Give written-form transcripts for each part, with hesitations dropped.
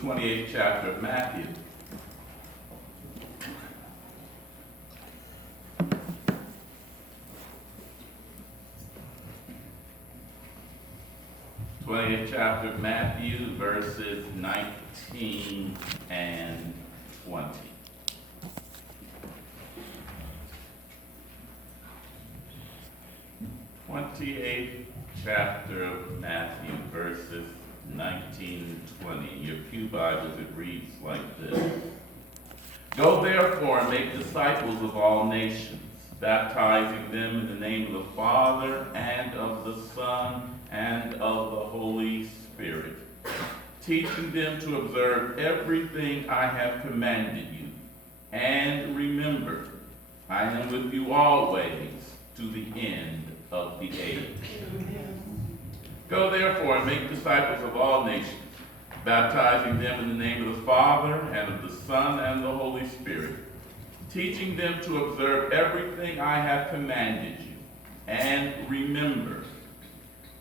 28th chapter of Matthew. Chapter of Matthew, verses 19 and 20. 28th chapter of Matthew, verses 19 and 20. In your pew Bibles, it reads like this. Go therefore and make disciples of all nations, baptizing them in the name of the Father and of the Son and of the Holy Spirit, teaching them to observe everything I have commanded you. And remember, I am with you always to the end of the age. Go therefore and make disciples of all nations, baptizing them in the name of the Father and of the Son and the Holy Spirit, teaching them to observe everything I have commanded you. And remember,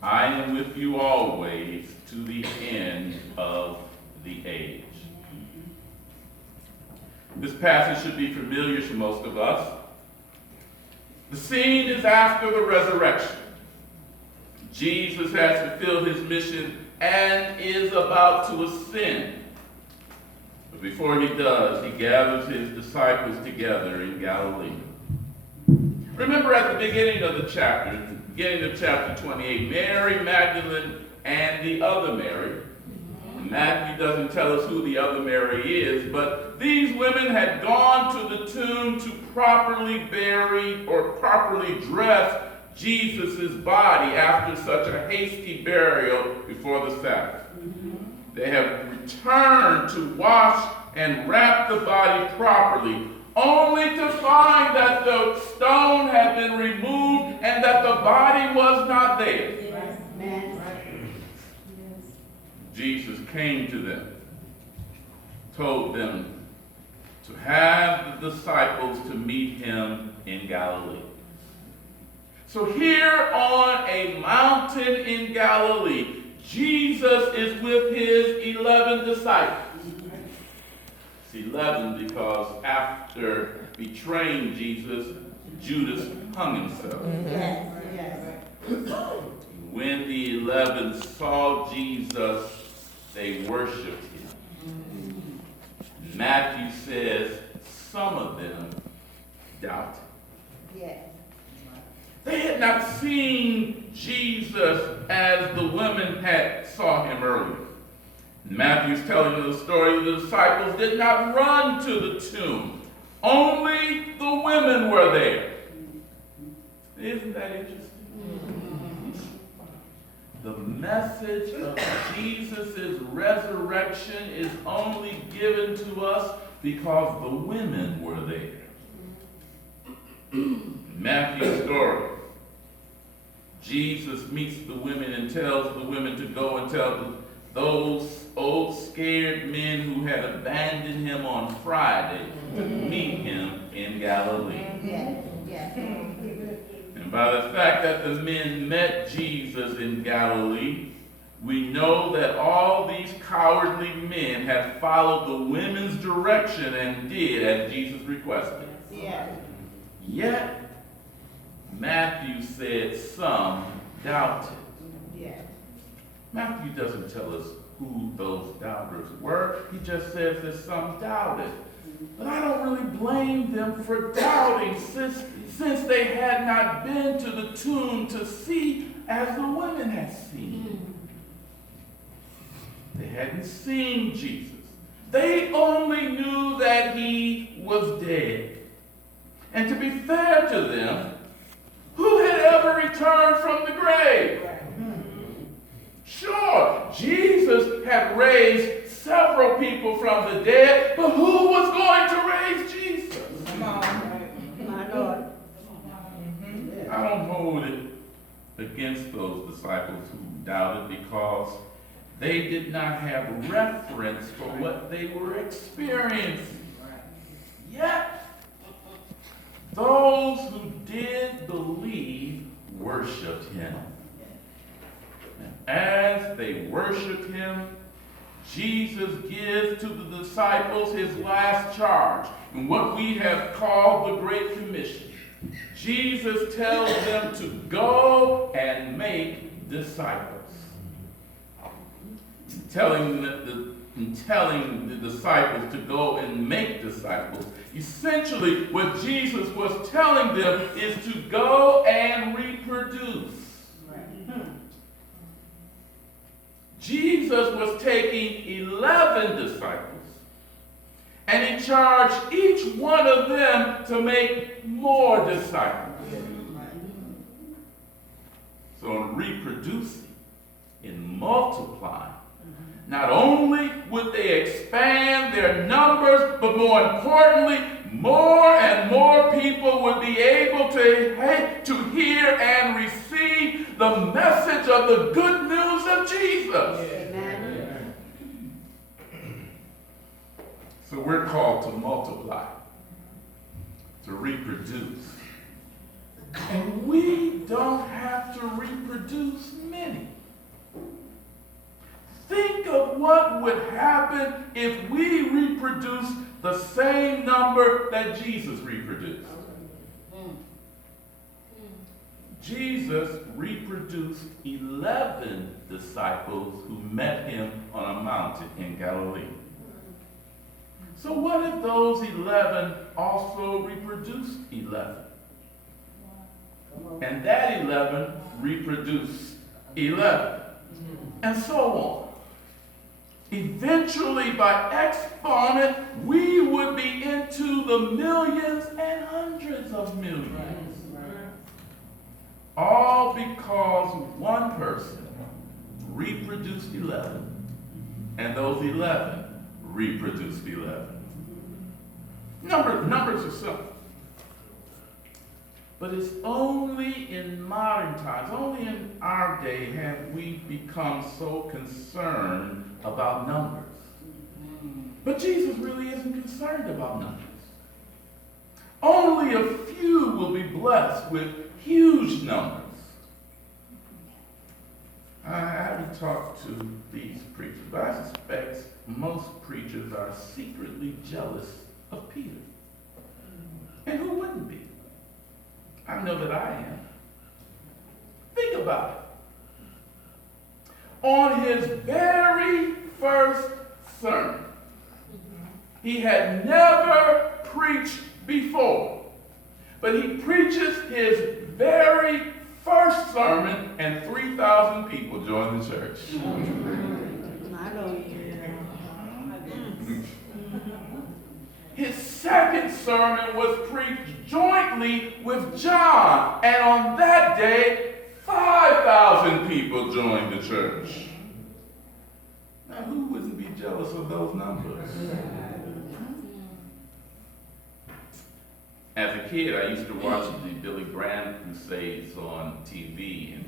I am with you always to the end of the age. This passage should be familiar to most of us. The scene is after the resurrection. Jesus has fulfilled his mission and is about to ascend. But before he does, he gathers his disciples together in Galilee. Remember at the beginning of the chapter, beginning of chapter 28, Mary Magdalene and the other Mary. Matthew doesn't tell us who the other Mary is, but these women had gone to the tomb to properly bury or properly dress Jesus' body after such a hasty burial before the Sabbath. They have returned to wash and wrap the body properly, only to find that the stone had been removed and that the body was not there. Yes. Jesus came to them, told them to have the disciples to meet him in Galilee. So here on a mountain in Galilee, Jesus is with his 11 disciples. It's 11 because after betraying Jesus, Judas hung himself. When the 11 saw Jesus, they worshiped him. Matthew says some of them doubted. They had not seen Jesus as the women had saw him earlier. Matthew's telling the story, the disciples did not run to the tomb. Only the women were there. Isn't that interesting? The message of Jesus' resurrection is only given to us because the women were there. Matthew's story. Jesus meets the women and tells the women to go and tell those old scared men who had abandoned him on Friday to meet him in Galilee. And by the fact that the men met Jesus in Galilee, we know that all these cowardly men had followed the women's direction and did as Jesus requested. Yet, Matthew said some doubted. Matthew doesn't tell us who those doubters were. He just says that some doubted. But I don't really blame them for doubting since they had not been to the tomb to see as the women had seen. They hadn't seen Jesus. They only knew that he was dead. And to be fair to them, who had ever returned from the grave? Sure, Jesus had raised several people from the dead, but who was going to raise Jesus? My Lord. I don't hold it against those disciples who doubted because they did not have reference for what they were experiencing. Yet, those who did believe worshiped him. And as they worshiped him, Jesus gives to the disciples his last charge in what we have called the Great Commission. Jesus tells them to go and make disciples. Telling the disciples to go and make disciples, essentially what Jesus was telling them is to go and reproduce. Jesus was taking 11 disciples, and he charged each one of them to make more disciples. So in reproducing, in multiplying, not only would they expand their numbers, but more importantly, more and more people would be able to hear and receive the message of the good news of Jesus. Amen. So we're called to multiply, to reproduce. And we don't have to reproduce many. Think of what would happen if we reproduced the same number that Jesus reproduced. Jesus reproduced 11 disciples who met him on a mountain in Galilee. So what if those 11 also reproduced 11? And that 11 reproduced 11. And so on. Eventually, by exponent, we would be into the millions and hundreds of millions. All because one person reproduced 11, and those 11 reproduced 11. Numbers are simple. But it's only in modern times, only in our day, have we become so concerned about numbers. But Jesus really isn't concerned about numbers. Only a few will be blessed with huge numbers. I haven't talked to these preachers, but I suspect most preachers are secretly jealous of Peter. And who wouldn't be? I know that I am. Think about it. On his very first sermon, he had never preached before, but he preaches his very first sermon, and 3,000 people joined the church. His second sermon was preached jointly with John, and on that day, 5,000 people joined the church. Now, who wouldn't be jealous of those numbers? As a kid, I used to watch the Billy Graham crusades on TV, and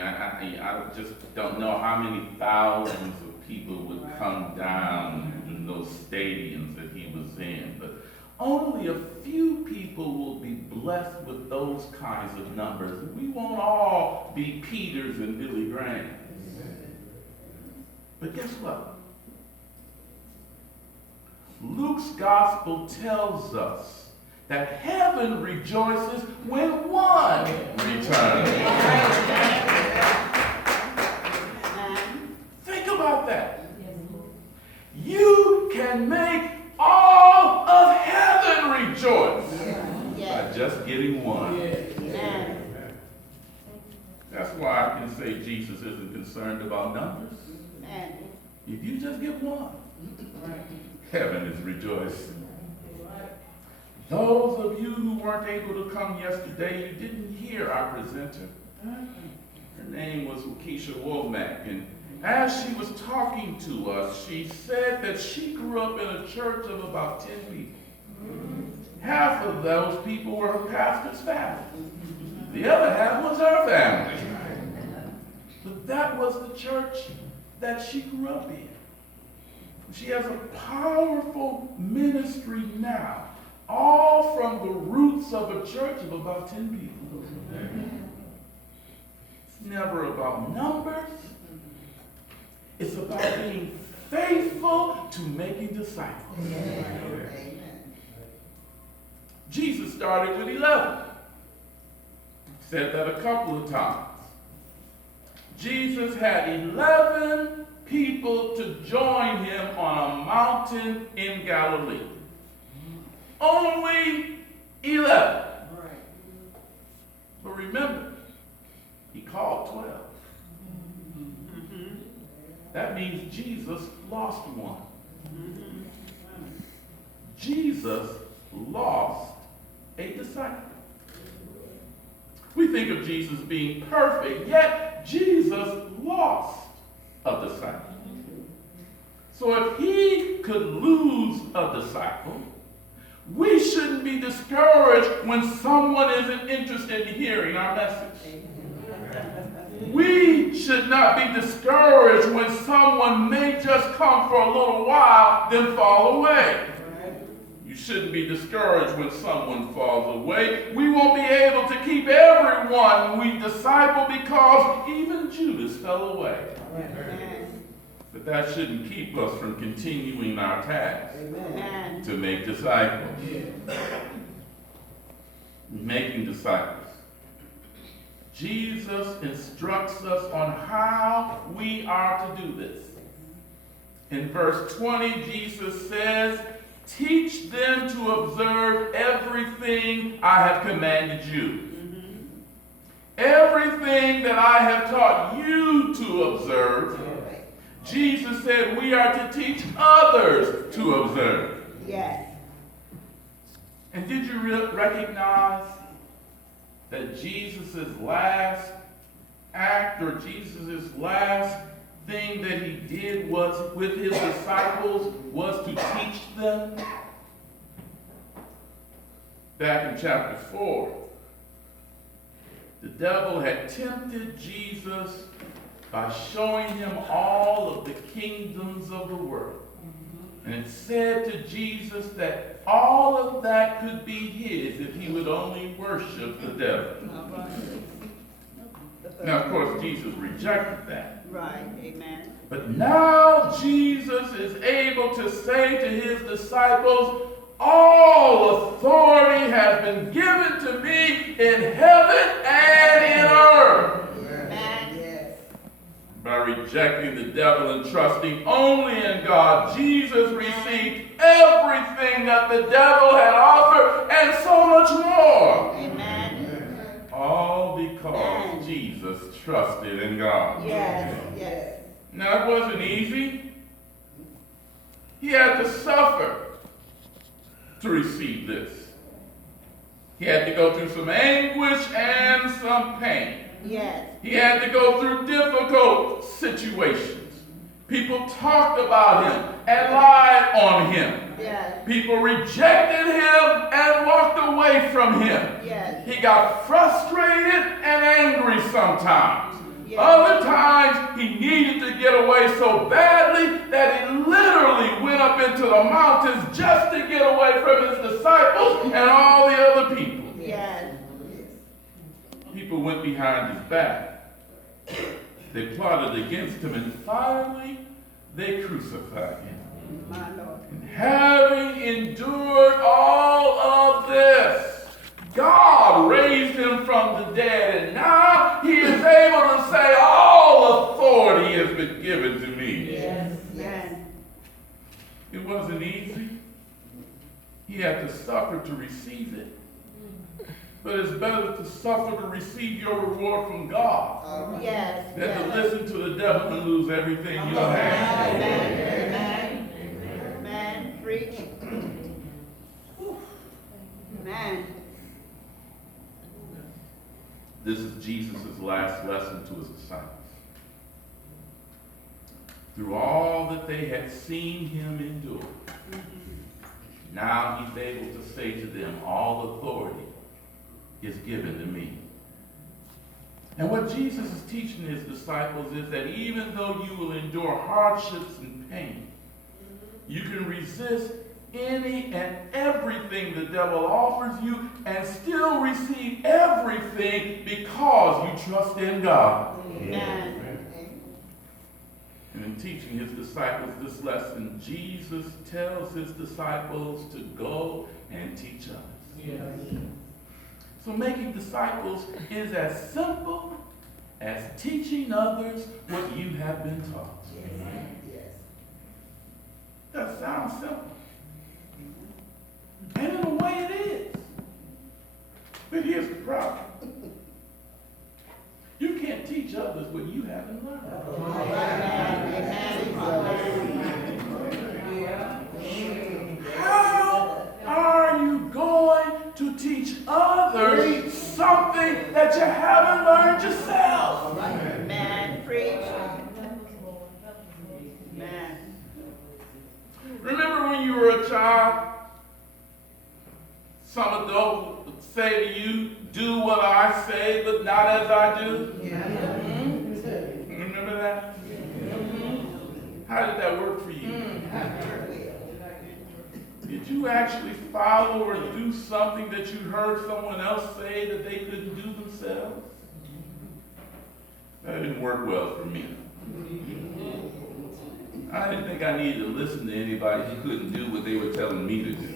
I just don't know how many thousands of people would come down in those stadiums that he was in, but only a few people will be blessed with those kinds of numbers. We won't all be Peters and Billy Grahams. But guess what? Luke's gospel tells us that heaven rejoices when one returns. Think about that. You can make all of heaven rejoice by just getting one. That's why I can say Jesus isn't concerned about numbers. If you just get one, heaven is rejoicing. Those of you who weren't able to come yesterday, you didn't hear our presenter. Her name was Keisha Womack, and as she was talking to us, she said that she grew up in a church of about 10 people. Half of those people were her pastor's family. The other half was her family. But that was the church that she grew up in. She has a powerful ministry now, all from the roots of a church of about 10 people. It's never about numbers. It's about being to making disciples. Amen. Jesus started with 11. Said that a couple of times. Jesus had 11 people to join him on a mountain in Galilee. Only 11. But remember, he called 12. That means Jesus lost one. Jesus lost a disciple. We think of Jesus being perfect, yet Jesus lost a disciple. So if he could lose a disciple, we shouldn't be discouraged when someone isn't interested in hearing our message. We should not be discouraged when someone may just come for a little while, then fall away. You shouldn't be discouraged when someone falls away. We won't be able to keep everyone we disciple because even Judas fell away. But that shouldn't keep us from continuing our task to make disciples. Making disciples. Jesus instructs us on how we are to do this. In verse 20, Jesus says, "Teach them to observe everything I have commanded you." Everything that I have taught you to observe, Jesus said we are to teach others to observe. Yes. And did you recognize that Jesus' last act or Jesus' last thing that he did was with his disciples was to teach them? Back in chapter 4, the devil had tempted Jesus by showing him all of the kingdoms of the world. And it said to Jesus that all of that could be his if he would only worship the devil. Now, of course, Jesus rejected that. Right, amen. But now Jesus is able to say to his disciples, all authority has been given to me in heaven and in earth. Amen. Yes. By rejecting the devil and trusting only in God, Jesus received everything that the devil had offered and so much more. Amen. All because Jesus trusted in God. Yes, yes. Now, it wasn't easy. He had to suffer to receive this. He had to go through some anguish and some pain. Yes. He had to go through difficult situations. People talked about him and lied on him. Yes. People rejected him and walked away from him. Yes. He got frustrated and angry sometimes. Yes. Other times, he needed to get away so badly that he literally went up into the mountains just to get away from his disciples and all the other people. Yes. People went behind his back. They plotted against him, and finally, they crucified him. My Lord. And having endured all of this, God raised him from the dead, and now he is able to say, all authority has been given to me. Yes. Yes. It wasn't easy. He had to suffer to receive it. But it's better to suffer to receive your reward from God Yes. than to listen to the devil and lose everything you have. Amen. Amen. Amen. Preach. Amen. This is Jesus' last lesson to his disciples. Through all that they had seen him endure, now he's able to say to them, all authority is given to me. And what Jesus is teaching his disciples is that even though you will endure hardships and pain, you can resist any and everything the devil offers you and still receive everything because you trust in God. Amen. And in teaching his disciples this lesson, Jesus tells his disciples to go and teach others. Yes. So making disciples is as simple as teaching others what you have been taught. Yes. That sounds simple. And in a way it is. But here's the problem. You can't teach others what you haven't learned. How are you going to teach others something that you haven't learned yourself? Amen. Preach. Amen. Remember when you were a child, some adult would say to you, do what I say, but not as I do? Remember that? How did that work for you? Did you actually follow or do something that you heard someone else say that they couldn't do themselves? That didn't work well for me. I didn't think I needed to listen to anybody who couldn't do what they were telling me to do.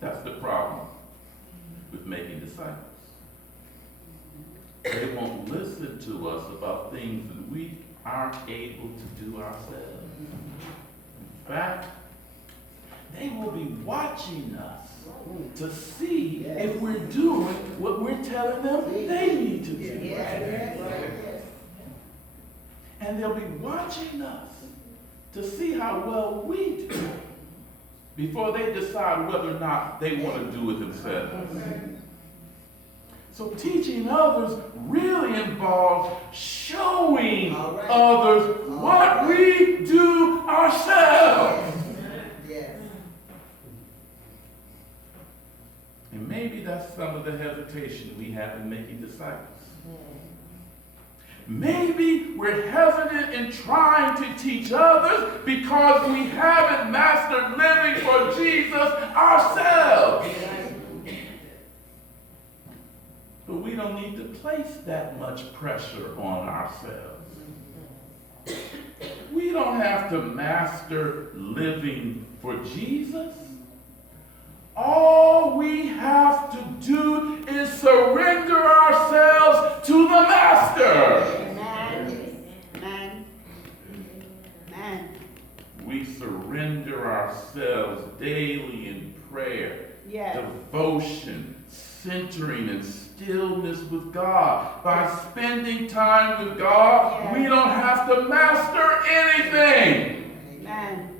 That's the problem with making disciples. They won't listen to us about things that we aren't able to do ourselves. In fact, they will be watching us to see if we're doing what we're telling them they need to do. And they'll be watching us to see how well we do before they decide whether or not they want to do it themselves. So teaching others really involves showing others what we do ourselves. And maybe that's some of the hesitation we have in making disciples. Maybe we're hesitant in trying to teach others because we haven't mastered living for Jesus ourselves. But we don't need to place that much pressure on ourselves. We don't have to master living for Jesus. All we have to do is surrender ourselves to the Master. Amen. Amen. Amen. We surrender ourselves daily in prayer, devotion, centering, and stillness with God. By spending time with God, we don't have to master anything. Amen.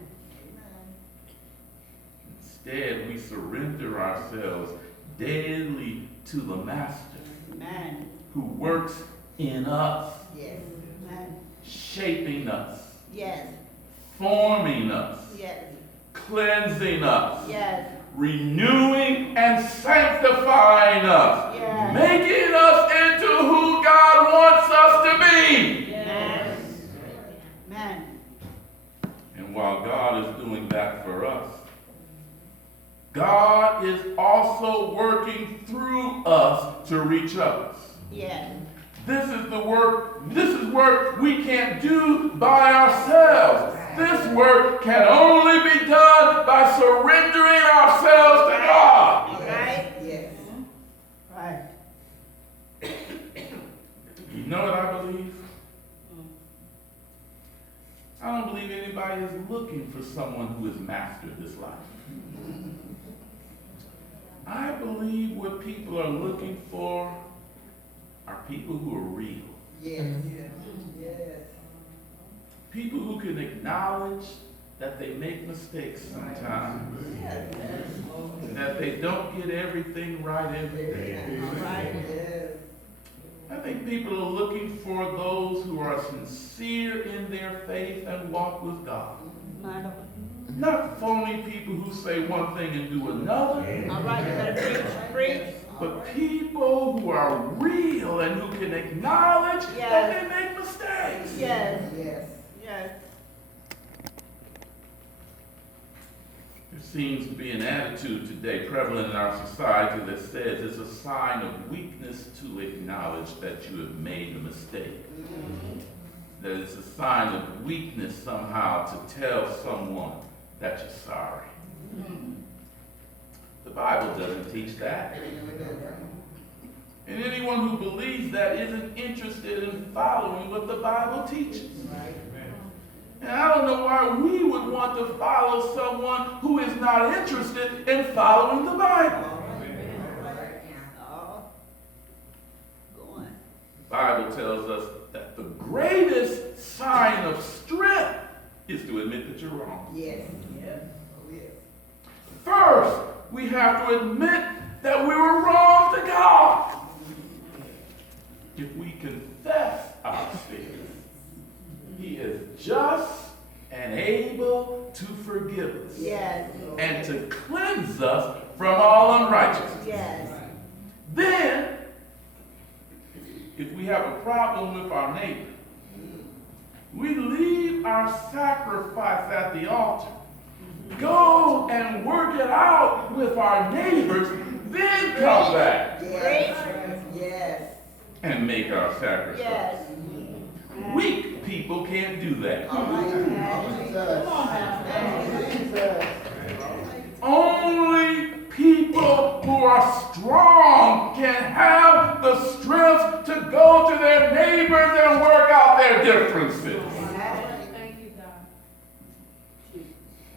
Instead, we surrender ourselves daily to the Master, Amen. who works in us, Yes. Amen. shaping us, Yes. forming us, Yes. cleansing us, Yes. renewing and sanctifying us, Yes. making us into who God wants us to be. Amen. Amen. And while God is doing that for us, God is also working through us to reach others. Yes. This is work we can't do by ourselves. This work can only be done by surrendering ourselves to God. Right? Yes. Right. You know what I believe? I don't believe anybody is looking for someone who has mastered this life. I believe what people are looking for are people who are real. Yes. Yes. People who can acknowledge that they make mistakes sometimes. Yes. And that they don't get everything right every day. Right. Yes. I think people are looking for those who are sincere in their faith and walk with God. Not phony people who say one thing and do another. All right, you better preach. But people who are real and who can acknowledge that they make mistakes. Yes. Yes. Yes. There's seems to be an attitude today prevalent in our society that says it's a sign of weakness to acknowledge that you have made a mistake. That it's a sign of weakness somehow to tell someone that you're sorry. The Bible doesn't teach that. And anyone who believes that isn't interested in following what the Bible teaches. And I don't know why we would want to follow someone who is not interested in following the Bible. The Bible tells us that the greatest sign of strength is to admit that you're wrong. Yes. First, we have to admit that we were wrong to God. If we confess our sins, He is just and able to forgive us. Yes. And to cleanse us from all unrighteousness. Yes. Then, if we have a problem with our neighbor, we leave our sacrifice at the altar, go and work it out with our neighbors, then come back Yes. and make our sacrifice. Yes. Weak people can't do that. Only people who are strong can have the strength to go to their neighbors and work out their differences. Thank you, God.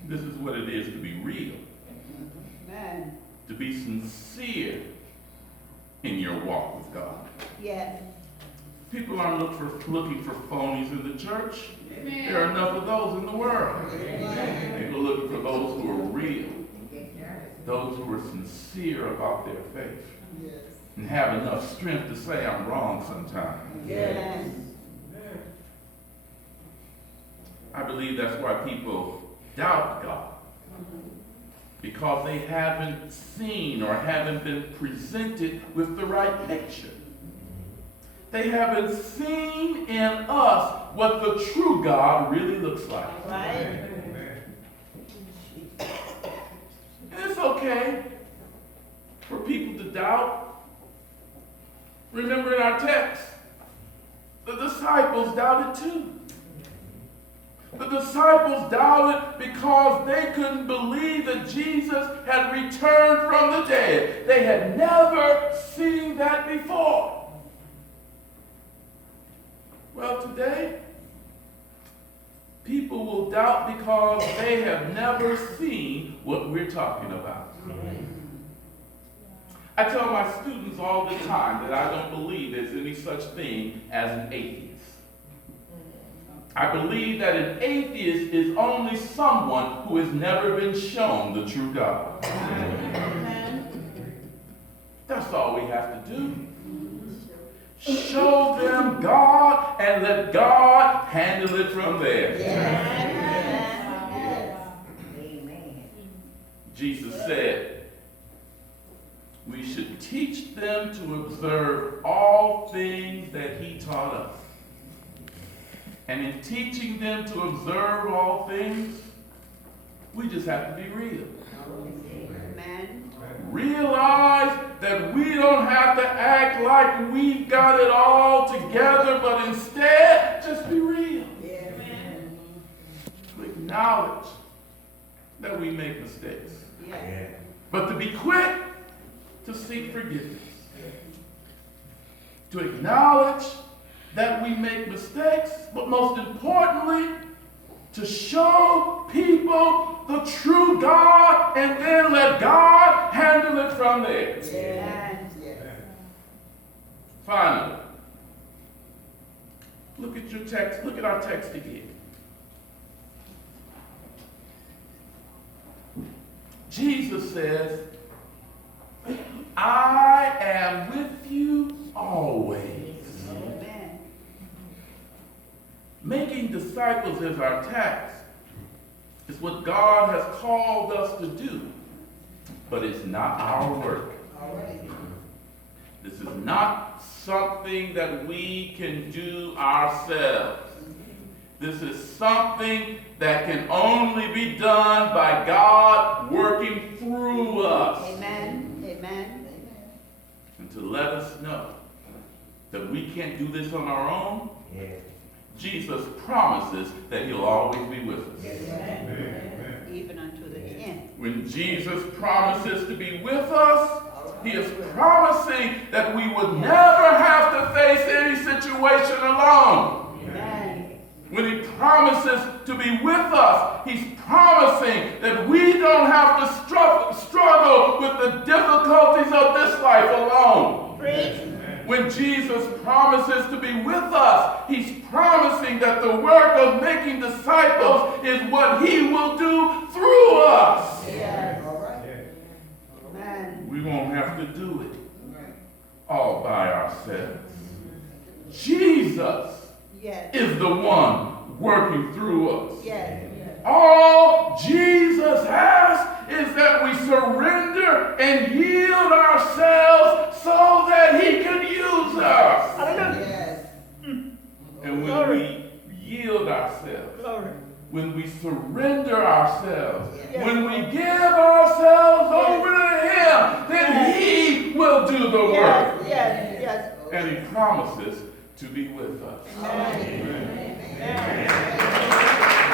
This is what it is to be real, Amen. to be sincere in your walk with God. Yes. People aren't looking for phonies in the church. There are enough of those in the world. People are looking for those who are real, those who are sincere about their faith, and have enough strength to say, I'm wrong sometimes. Yes. I believe that's why people doubt God, because they haven't seen or haven't been presented with the right picture. They haven't seen in us what the true God really looks like. Right? And it's okay for people to doubt. Remember in our text, the disciples doubted too. The disciples doubted because they couldn't believe that Jesus had returned from the dead. They had never seen that before. Well, today, people will doubt because they have never seen what we're talking about. I tell my students all the time that I don't believe there's any such thing as an atheist. I believe that an atheist is only someone who has never been shown the true God. That's all we have to do. Show them God and let God handle it from there. Jesus said, we should teach them to observe all things that He taught us. And in teaching them to observe all things, we just have to be real. Amen. Realize that we don't have to act like we've got it all together, but instead, just be real. Yes. To acknowledge that we make mistakes, Yes. but to be quick to seek forgiveness. To acknowledge that we make mistakes, but most importantly, to show people the true God and then let God handle it from there. Yes. Finally, look at your text, look at our text again. Jesus says, I am with you always. Amen. Making disciples is our task. It's what God has called us to do, but it's not our work. This is not something that we can do ourselves. This is something that can only be done by God working through us. Amen. Amen. And to let us know that we can't do this on our own, Jesus promises that he'll always be with us. Even unto the end. When Jesus promises to be with us, he is promising that we would never have to face any situation alone. Amen. When he promises to be with us, he's promising that we don't have to struggle with the difficulties of this life alone. Preach. When Jesus promises to be with us, he's promising that the work of making disciples is what he will do through us. Yes. Amen. We won't have to do it all by ourselves. Jesus Yes. is the one working through us. Yes. All Jesus asks is that we surrender and yield ourselves so that he can use us. Yes. And when we yield ourselves, when we surrender ourselves, when we give ourselves over to him, then he will do the work. Yes. Yes. And he promises to be with us. Amen. Amen.